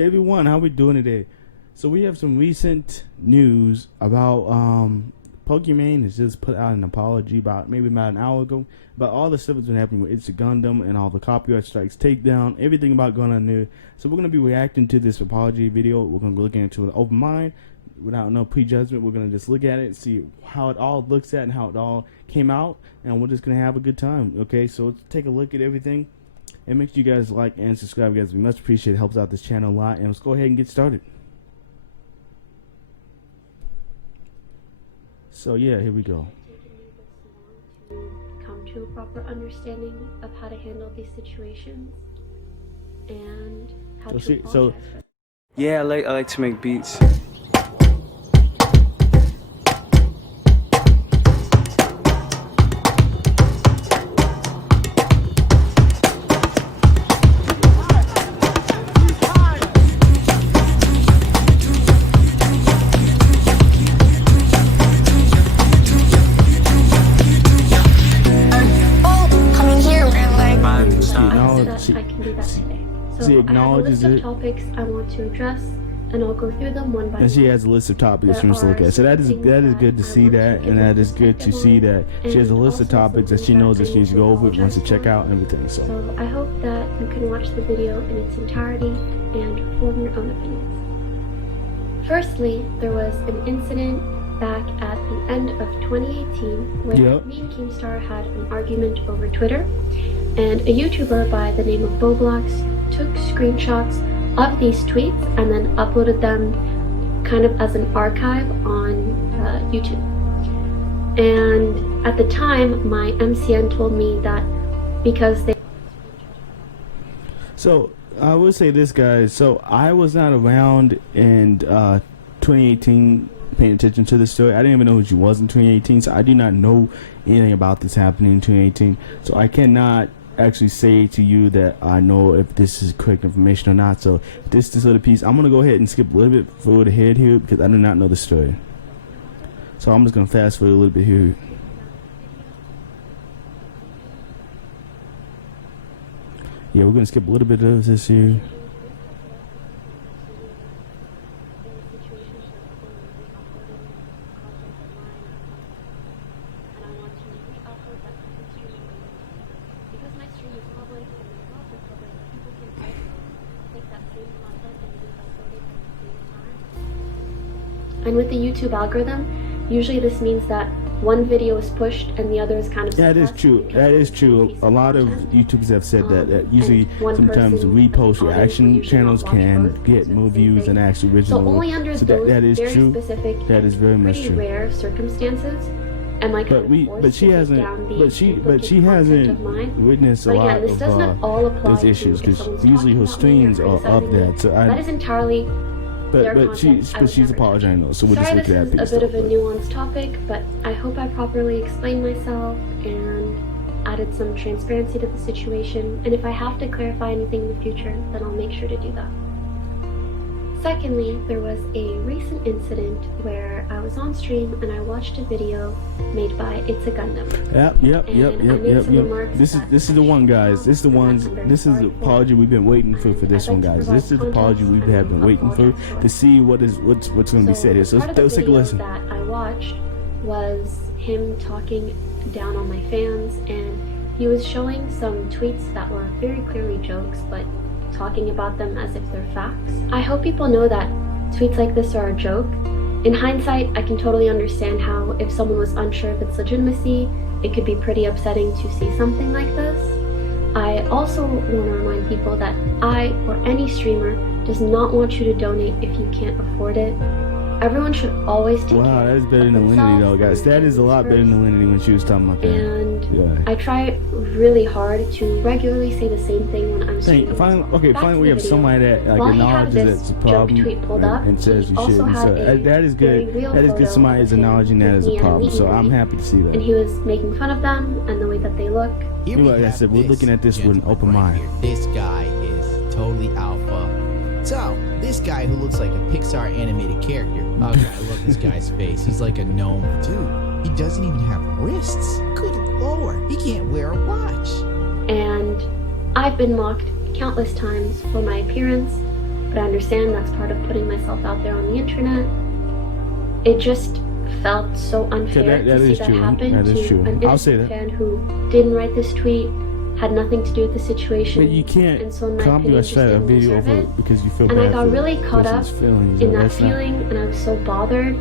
Hey everyone, how we doing today? So we have some recent news about Pokimane has just put out an apology about an hour ago about all the stuff that's been happening with It's a Gundam and all the copyright strikes, takedown, everything about going on there. So we're gonna be reacting to this apology video. We're gonna be looking into it with an open mind, without no prejudgment. We're gonna just look at it and see how it all looks at and how it all came out, and we're just gonna have a good time. Okay, so let's take a look at everything. And make sure you guys like and subscribe, guys. We much appreciate it. Helps out this channel a lot. And let's go ahead and get started. So yeah, here we go. To come to a proper understanding of how to handle these situations and how to apologize for them. Yeah, I like to make beats. She acknowledges it. Topics I want to address, and I'll go through them one by one. And she has a list of topics she wants to look at. So that is good to see that, and that is good to see that she has a list of topics that she knows that she needs to go over, wants to check out, and everything. So I hope that you can watch the video in its entirety and form your own opinions. Firstly, there was an incident back at the end of 2018 where me and Keemstar had an argument over Twitter, and a YouTuber by the name of Boblox took screenshots of these tweets and then uploaded them kind of as an archive on YouTube. And at the time, my MCN told me that because they... So I will say this, guys. So I was not around in 2018 paying attention to this story. I didn't even know who she was in 2018, so I do not know anything about this happening in 2018. So I cannot actually say to you that I know if this is correct information or not. So this other piece, I'm gonna go ahead and skip a little bit forward ahead here because I do not know the story. So I'm just gonna fast forward a little bit here. Yeah, we're gonna skip a little bit of this here. And with the YouTube algorithm, usually this means that one video is pushed and the other is kind of... That is true. That is true. A lot of YouTubers have said that usually sometimes repost reaction channels can get more views than actual original. So only under those that is very true. Specific, that is very much true. Rare circumstances. Am I but she hasn't witnessed a lot of those issues because usually her streams are up there. So that is entirely... But she's apologizing though, so we'll just look at that piece. This is a bit of a nuanced topic, but I hope I properly explained myself and added some transparency to the situation, and if I have to clarify anything in the future, then I'll make sure to do that. Secondly, there was a recent incident where I was on stream and I watched a video made by It's a Gundam. Yep. This is the one, guys. This is the ones. This is the apology we've been waiting for this one, guys. This is the apology we have been waiting for to see what's going to be said here. So let's take a listen. That I watched was him talking down on my fans, and he was showing some tweets that were very clearly jokes, but talking about them as if they're facts. I hope people know that tweets like this are a joke. In hindsight, I can totally understand how if someone was unsure of its legitimacy, it could be pretty upsetting to see something like this. I also want to remind people that I or any streamer does not want you to donate if you can't afford it. Everyone should always take Wow, that is better than Alinity though, guys. That is a lot better than Alinity when she was talking about that. And I try really hard to regularly say the same thing when I'm streaming. Finally we have somebody that acknowledges it's a problem and says you shouldn't. So that is good. That is good. Somebody is acknowledging that as a problem. So I'm happy to see that. And he was making fun of them and the way that they look. Like I said, we're looking at this with an open mind. This guy is totally alpha. So, this guy who looks like a Pixar animated character. Oh god, I love this guy's face. He's like a gnome. Dude, he doesn't even have wrists. Good lord, he can't wear a watch. And I've been mocked countless times for my appearance, but I understand that's part of putting myself out there on the internet. It just felt so unfair to see that happen to an innocent fan who didn't write this tweet, had nothing to do with the situation. But you can't and so in my opinion, just a didn't video deserve over it. because you feel And bad I got for really the caught up person's feelings, in though. that That's not- feeling, and I was so bothered,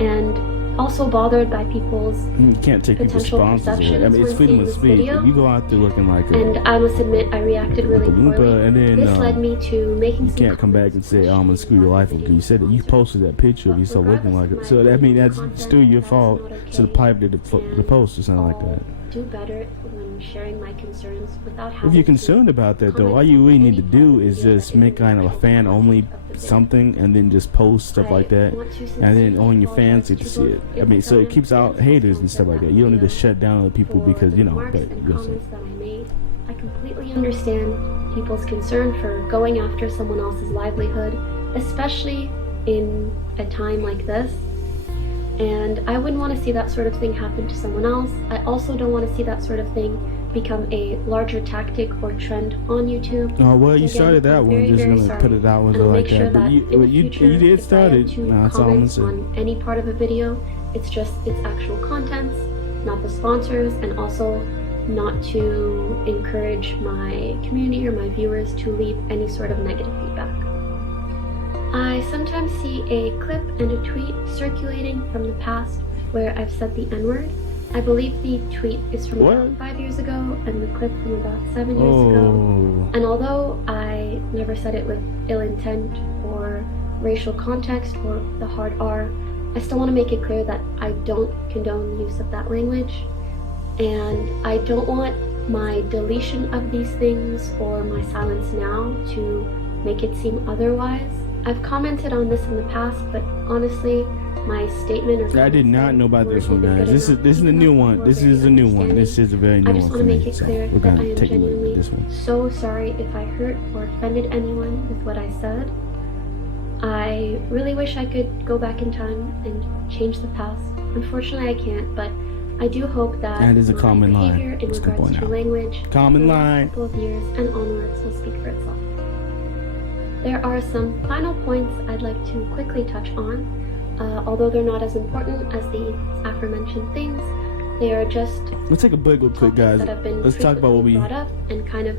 and also bothered by people's You can't take people's potential sponsors away. perceptions I mean, it's when freedom seeing of this speech. video. If you go out there looking like a And I must admit, I reacted really Oompa Loompa, poorly. and then, This led me to making you some can't come back and say, "Oh, I'm gonna screw your life up." Because you said that you posted that picture of yourself looking like it. So I mean, that's still your fault. So the pipe did the post or something like that. Do better when sharing my concerns without having If you're to concerned about that, though, comment all you really on need to any do part of is the video just that make isn't kind of a the fan content only of the video. something, and then just post stuff like that, want to and then sincerely only your fans apologize get to to see it. those I mean, so it Instagram keeps out fans haters and who stuff like said that. You don't need to video shut down other people for because the you know. remarks But and you'll see. comments that I made. I completely understand people's concern for going after someone else's livelihood, especially in a time like this. And I wouldn't want to see that sort of thing happen to someone else. I also don't want to see that sort of thing become a larger tactic or trend on YouTube. Oh well, you Again, started that I'm one. very, Just very gonna sorry. put it out And there I'll like make sure that. But that you in the you future, did if start I am it. to No, that's all I'm gonna comment say. on any part of a video, it's just its actual contents, not the sponsors, and also not to encourage my community or my viewers to leave any sort of negative feedback. I sometimes see a clip and a tweet circulating from the past where I've said the N-word. I believe the tweet is from What? about 5 years ago and the clip from about 7 years ago. Oh, And although I never said it with ill intent or racial context or the hard R, I still want to make it clear that I don't condone the use of that language. And I don't want my deletion of these things or my silence now to make it seem otherwise. I've commented on this in the past, but honestly, my statement or I did not know about this one, guys. This is a new one. This is a new one. This is a very new I one just for want to me. make it So clear we're that I gonna am take a look at genuinely this one. so sorry if I hurt or offended anyone with what I said. I really wish I could go back in time and change the past. Unfortunately, I can't, but I do hope that That is a my common line. behavior in Let's go regards point to out. language Common for the last line. couple of years and onwards will speak for itself. There are some final points I'd like to quickly touch on. Although they're not as important as the aforementioned things, they are just Let's take a break real quick, topics guys. that have been Let's talk about what we. brought up and kind of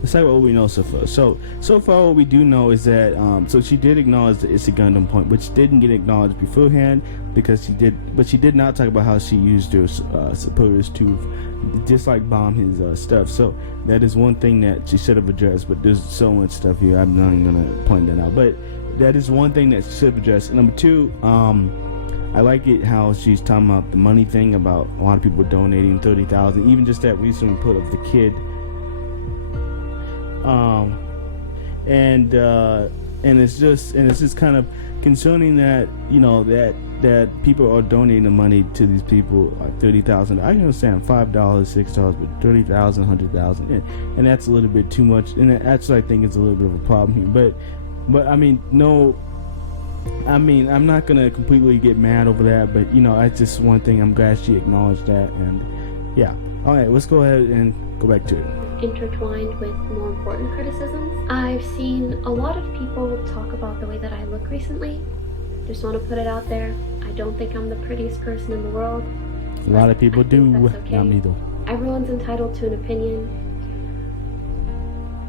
Let's talk about what we know so far. So far, what we do know is that so she did acknowledge the It's a Gundam point, which didn't get acknowledged beforehand because she did not talk about how she used her supporters to dislike bomb his stuff. So that is one thing that she should have addressed. But there's so much stuff here. I'm not even gonna point that out. But that is one thing that she should have addressed. Number two, I like it how she's talking about the money thing, about a lot of people donating 30,000. Even just that recent put of the kid. And it's just kind of concerning that, you know, that people are donating the money to these people, like 30,000. I can understand $5, $6, but 30,000, 100,000, and that's a little bit too much. And that's what I think is a little bit of a problem here. But I mean, no. I mean, I'm not gonna completely get mad over that, but you know, that's just one thing. I'm glad she acknowledged that, and yeah. All right, let's go ahead and go back to it. intertwined with more important criticisms. I've seen a lot of people talk about the way that I look recently. Just want to put it out there. I don't think I'm the prettiest person in the world. A lot of people I think do. that's okay. Not me though. Everyone's entitled to an opinion.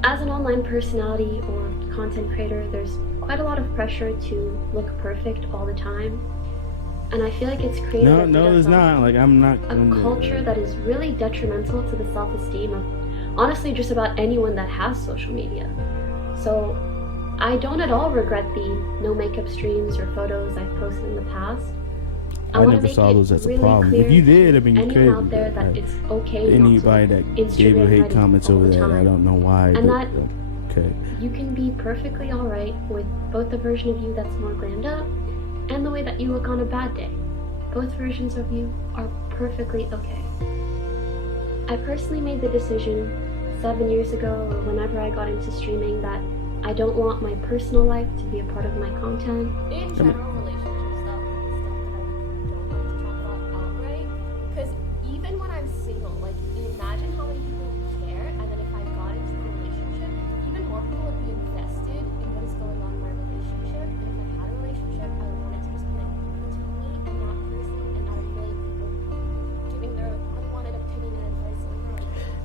As an online personality or content creator, there's quite a lot of pressure to look perfect all the time. And I feel like it's created No, there's not. Like, I'm not a culture that is really detrimental to the self-esteem of honestly just about anyone that has social media. So I don't at all regret the no makeup streams or photos I've posted in the past. I wanna never make saw it those as a really problem. clear If you did, I mean, you anyone could. out there that it's okay Anybody not that to gave her Instagram hate ready comments all over the that, I time. don't know why. And but, that okay. you can be perfectly alright with both the version of you that's more glammed up and the way that you look on a bad day. Both versions of you are perfectly okay. I personally made the decision 7 years ago or whenever I got into streaming that I don't want my personal life to be a part of my content. In general, relationship stuff is stuff that I don't like to talk about outright. Because even when I'm single, like, imagine how many people care, and then if I got into a relationship, even more people would be invested in what is going on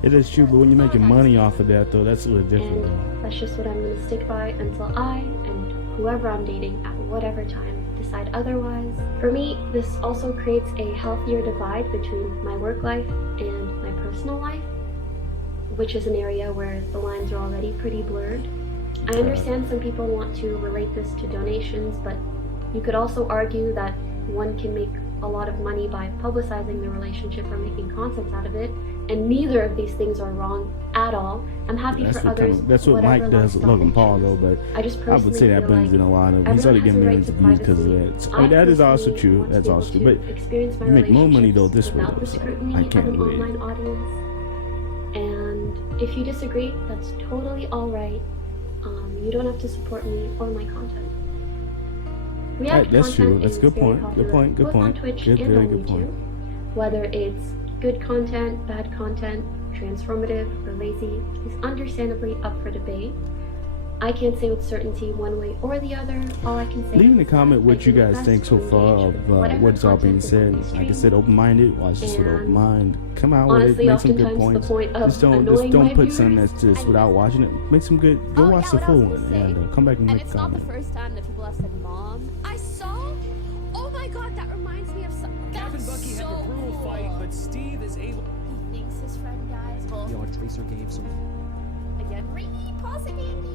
It is true, but when you're making money off of that, though, that's a little different. And that's just what I'm going to stick by until I and whoever I'm dating at whatever time decide otherwise. For me, this also creates a healthier divide between my work life and my personal life, which is an area where the lines are already pretty blurred. I understand some people want to relate this to donations, but you could also argue that one can make a lot of money by publicizing the relationship or making content out of it, and neither of these things are wrong at all. I'm happy for others. That's what Mike does with Logan Paul, though. But I would say that brings in a lot of. He started getting millions of views because of that. So, that is also true. That's also true. But you make more money though this way. Though, so I can't wait. Online audience. And if you disagree, that's totally all right. You don't have to support me or my content. React that's true. content That's is a good very point. popular, Good point. Good both on point. Twitch Good, and very on good point. YouTube. Whether it's good content, bad content, transformative, or lazy is understandably up for debate. I can't say with certainty one way or the other. All I can say Leave in the is comment that what I you do my guys best think to so far engage of with whatever what's all being content is said. on the Like I stream. said, open-minded. Watch this with And open-mind. Come out with it. honestly, Make some good oftentimes points. the point of Just don't annoying my put something viewers. that's just without watching it. Make some good. Go Oh, watch yeah, the what I full was one gonna say. and come back and And make a it's not the comment. first time that people have said mom. I saw. Oh my god, that reminds me of something. Cap and That's Bucky so have a brutal cool. fight, but Steve is able. He thinks his friend dies. Well, You know, Tracer gave some. again, pause it, Andy.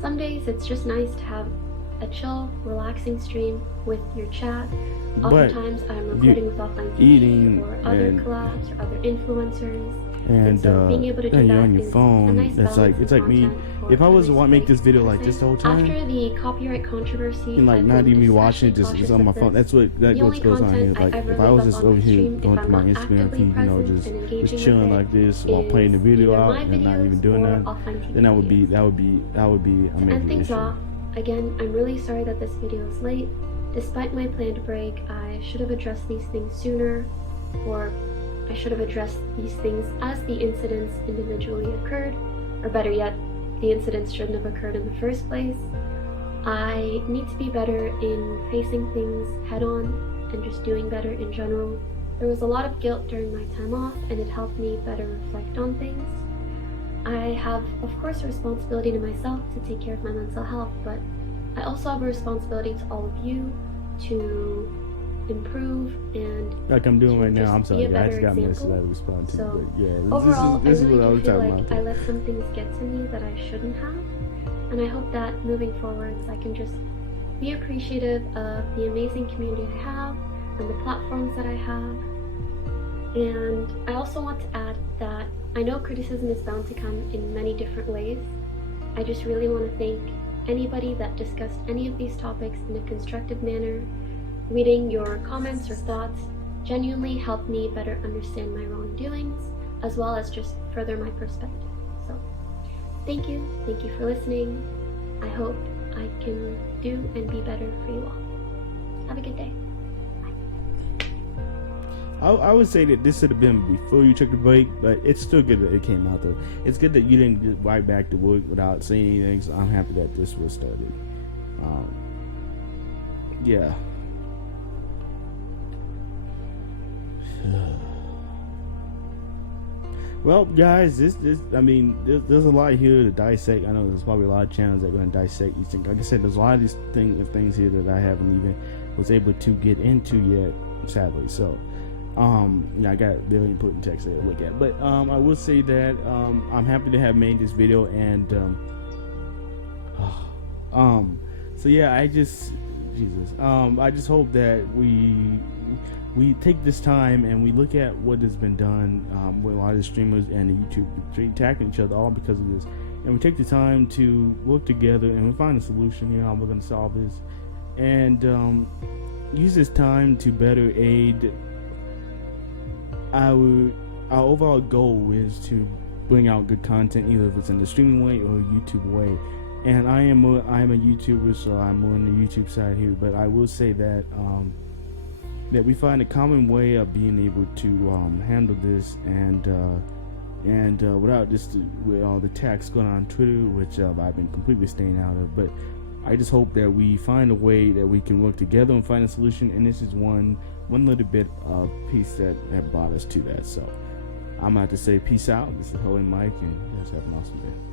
Some days it's just nice to have a chill, relaxing stream with your chat. But Oftentimes I'm recording with offline eating TV or other and- collabs or other influencers. And so being able to do and you're that on your is a phone. nice It's like balance of me. content for If I was to others want to make like this video like this the whole time, After the copyright controversy, and like I've not been even watching it, especially just it's cautious on my of phone. this. That's what The only goes on here. content I Like ever if I was leave just up on over my here stream, going if through my I'm not Instagram actively feed, you know, present just and engaging chilling with it, like this while playing the is video either out my and not even videos doing or that, offline TV then that would be videos. a To major end things issue. off, again, I'm really sorry that this video is late. Despite my planned break, I should have addressed these things sooner, or I should have addressed these things as the incidents individually occurred, or better yet, the incidents shouldn't have occurred in the first place. I need to be better in facing things head on and just doing better in general. There was a lot of guilt during my time off, and it helped me better reflect on things. I have, of course, a responsibility to myself to take care of my mental health, but I also have a responsibility to all of you to improve and Like I'm doing to right now. just I'm be sorry, a I just better got messages example. I respond to. So, But yeah, overall, this is I really what I do was feel talking like about. I let some things get to me that I shouldn't have, and I hope that moving forwards I can just be appreciative of the amazing community I have and the platforms that I have. And I also want to add that I know criticism is bound to come in many different ways. I just really want to thank anybody that discussed any of these topics in a constructive manner. Reading your comments or thoughts genuinely helped me better understand my wrongdoings, as well as just further my perspective. So, thank you for listening. I hope I can do and be better for you all. Have a good day. I would say that this should have been before you took the break, but it's still good that it came out though. It's good that you didn't get right back to work without saying anything, so I'm happy that this was started. Yeah. Well, guys, there's a lot here to dissect. I know there's probably a lot of channels that are going to dissect these things. Like I said, there's a lot of these things here that I haven't even was able to get into yet, sadly. So, I got really important text to look at. But I will say that I'm happy to have made this video, and so yeah, I just hope that we take this time and we look at what has been done with a lot of the streamers and the YouTube attacking each other all because of this, and we take the time to work together and we find a solution here how we're going to solve this, and use this time to better aid our overall goal is to bring out good content, either if it's in the streaming way or YouTube way. And I am a YouTuber, so I'm on the YouTube side here, but I will say that that we find a common way of being able to handle this, and without this, with all the attacks going on Twitter, which I've been completely staying out of. But I just hope that we find a way that we can work together and find a solution, and this is one little bit of piece that brought us to that. So I'm gonna have to say peace out. This is Holy Mike, and you guys have an awesome day.